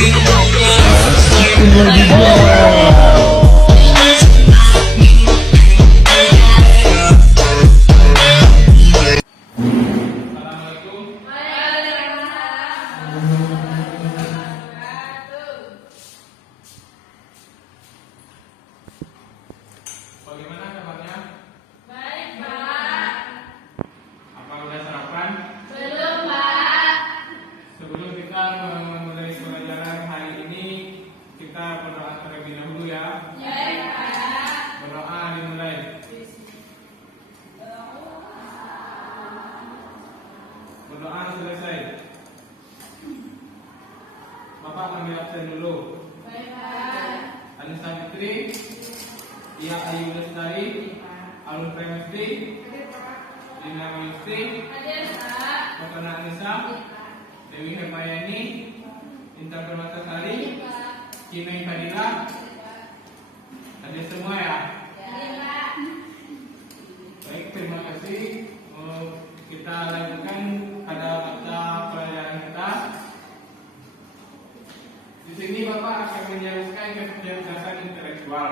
Bagaimana kabarnya? Baik, Pak. Apa udah sarapan? Belum, Pak. Sebelum kita memulai pelajaran hari ini, kita berdoa terlebih dahulu ya. Baik, Pak. Berdoa dimulai. Berdoa selesai. Bapak ambil absen dulu. Baik, Pak. Anissa Fitri, Ia Ayu Lestari, Alun Premesti, Lina Yusti, Hadir, Pak. Pokona Anissa, Dewi Hemayani, Intan Permatasari, Kinai Fadila. Ada semua ya? Hadir, Pak. Baik, terima kasih. Kita lanjutkan pada mata pelajaran kita. Di sini Bapak akan menjelaskan kecerdasan intelektual.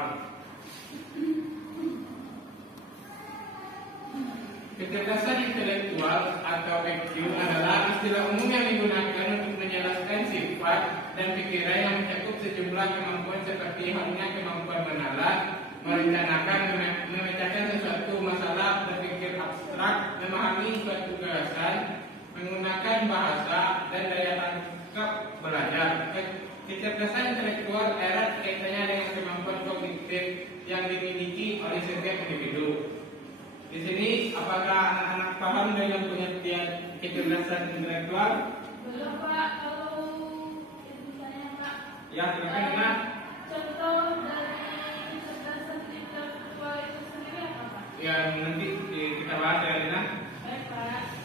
Kecerdasan intelektual atau IQ adalah istilah umum yang digunakan untuk menjelaskan sifat dan pikiran yang mencakup sejumlah kemampuan seperti halnya kemampuan menalar, merencanakan, memecahkan sesuatu masalah, berpikir abstrak, memahami suatu gagasan, menggunakan bahasa, dan daya tangkap belajar. Kecerdasan intelektual erat kaitannya dengan kemampuan kognitif yang dimiliki oleh setiap individu. Di sini, apakah anak-anak paham dengan pengertian kecerdasan intelektual? Belum, Pak. Kalau itu saya, Pak. Ya, silakan Nina. Contoh dari kecerdasan intelektual itu sendiri apa, Pak? Ya, nanti kita bahas ya, Nina. Baik, Pak.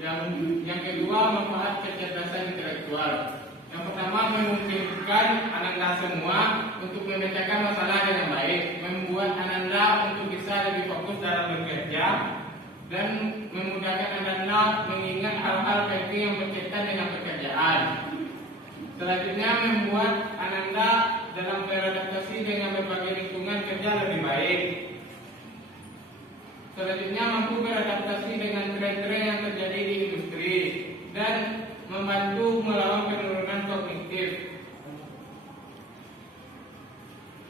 Yang kedua, manfaat kecerdasan intelektual. Yang pertama, memungkinkan Ananda semua untuk memecahkan masalah dengan baik, membuat Ananda untuk bisa lebih fokus dalam bekerja, dan memudahkan Ananda mengingat hal-hal penting yang berkaitan dengan pekerjaan. Selanjutnya, membuat Ananda dalam beradaptasi dengan berbagai lingkungan kerja lebih baik. Selanjutnya, mampu beradaptasi dengan tren-tren yang terjadi di industri dan membantu melawan penurunan kognitif.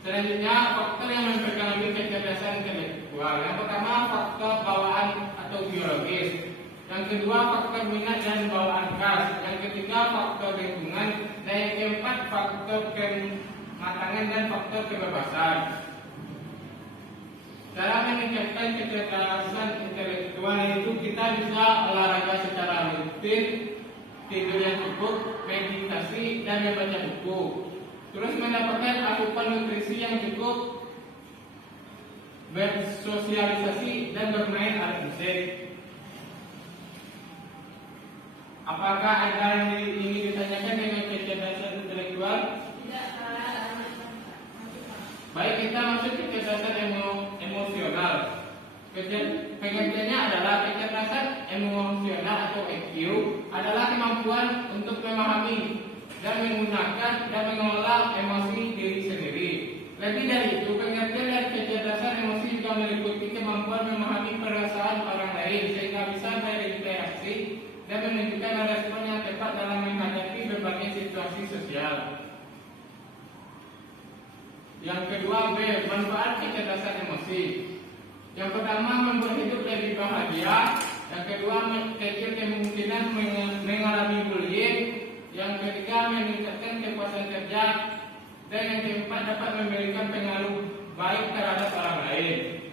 Selanjutnya, faktor yang mempengaruhi kecerdasan intelektual. Yang pertama, faktor bawaan atau biologis. Yang kedua, faktor minat dan bawaan khas. Yang ketiga, faktor lingkungan. Dan yang keempat, faktor kematangan dan faktor kebebasan. Cara meningkatkan kecerdasan intelektual itu kita bisa olahraga secara rutin, tidur yang cukup, meditasi, dan membaca buku. Terus mendapatkan asupan nutrisi yang cukup, bersosialisasi, dan bermain alat musik. Apakah ada yang ingin ditanyakan dengan kecerdasan intelektual? Tidak, Pak. Baik, kita masuk ke kecerdasan emosional. Pengertiannya adalah kecerdasan emosional atau EQ adalah kemampuan untuk memahami dan menggunakan dan mengelola emosi diri sendiri. Lebih dari itu, pengertian dari kecerdasan emosi juga meliputi kemampuan memahami perasaan orang lain sehingga bisa berinteraksi dan menunjukkan respon yang tepat dalam menghadapi berbagai situasi sosial. Yang kedua, B. Manfaat kecerdasan emosi. Yang pertama, membuat hidup lebih bahagia. Yang kedua, kecil kemungkinan mengalami bullying. Yang ketiga, meningkatkan kepuasan kerja. Dan yang keempat, dapat memberikan pengaruh baik terhadap orang lain.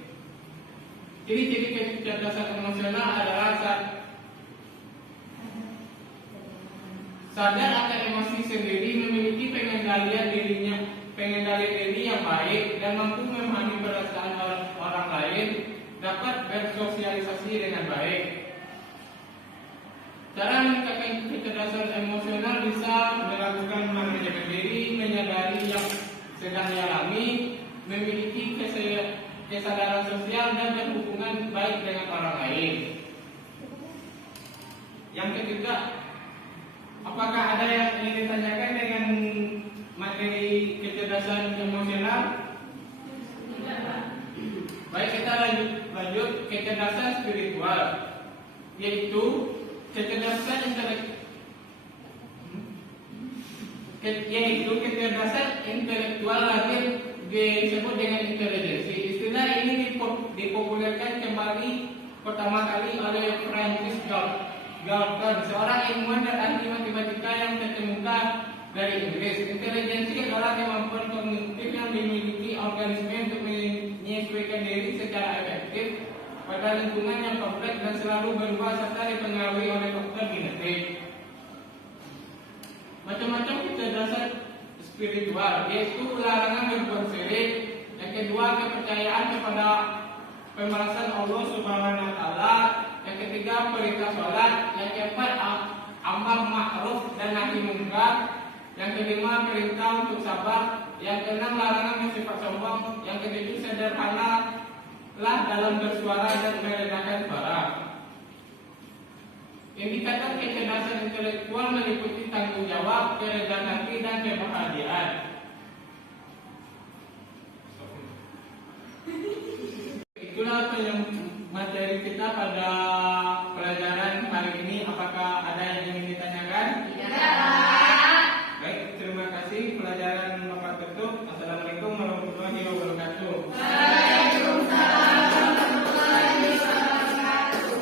Ciri-ciri kecerdasan emosional adalah sadar akan emosi sendiri, memiliki pengendalian diri yang baik, dan mampu memahami perasaan orang lain, dapat bersosialisasi dengan baik. Cara meningkatkan kecerdasan emosional bisa melakukan manajemen diri, menyadari yang sedang dialami, memiliki kesadaran sosial, dan berhubungan baik dengan orang lain. Yang Yang ketiga, apakah ada yang ingin ditanyakan dengan materi kecerdasan emosional? Tidak, Pak. Baik, kita lanjut kecerdasan spiritual, yaitu kecerdasan intelektual lahir disebut dengan intelijensi. Istilah ini dipopulerkan kembali pertama kali oleh Francis Galton, seorang ilmuwan dan ahli matematika yang terkemuka dari Inggris. Intelijensi adalah kemampuan kognitif yang dimiliki organisme untuk menyesuaikan diri secara efektif pada lingkungan yang kompleks dan selalu berubah serta dipengaruhi oleh faktor genetik. Macam-macam kecerdasan spiritual, yaitu larangan berbuat syirik. Yang kedua, kepercayaan kepada pembalasan Allah Subhanahu wa taala. Yang ketiga, perintah sholat. Yang keempat, amar ma'ruf dan nahi munkar. Yang kelima, perintah untuk sabar. Yang keenam, larangan yang sifat sombong. Yang ketujuh, sederhana lah dalam bersuara dan meredakan suara. Indikator kecerdasan intelektual meliputi tanggung jawab, kerendahan hati, dan kebahagiaan. Itulah materi kita pada pelajaran hari ini. Apakah ada yang ingin ditanyakan? Tidak. Baik, terima kasih. Pelajaran Bapak tutup. Assalamualaikum warahmatullahi wabarakatuh. Waalaikumsalam warahmatullahi wabarakatuh.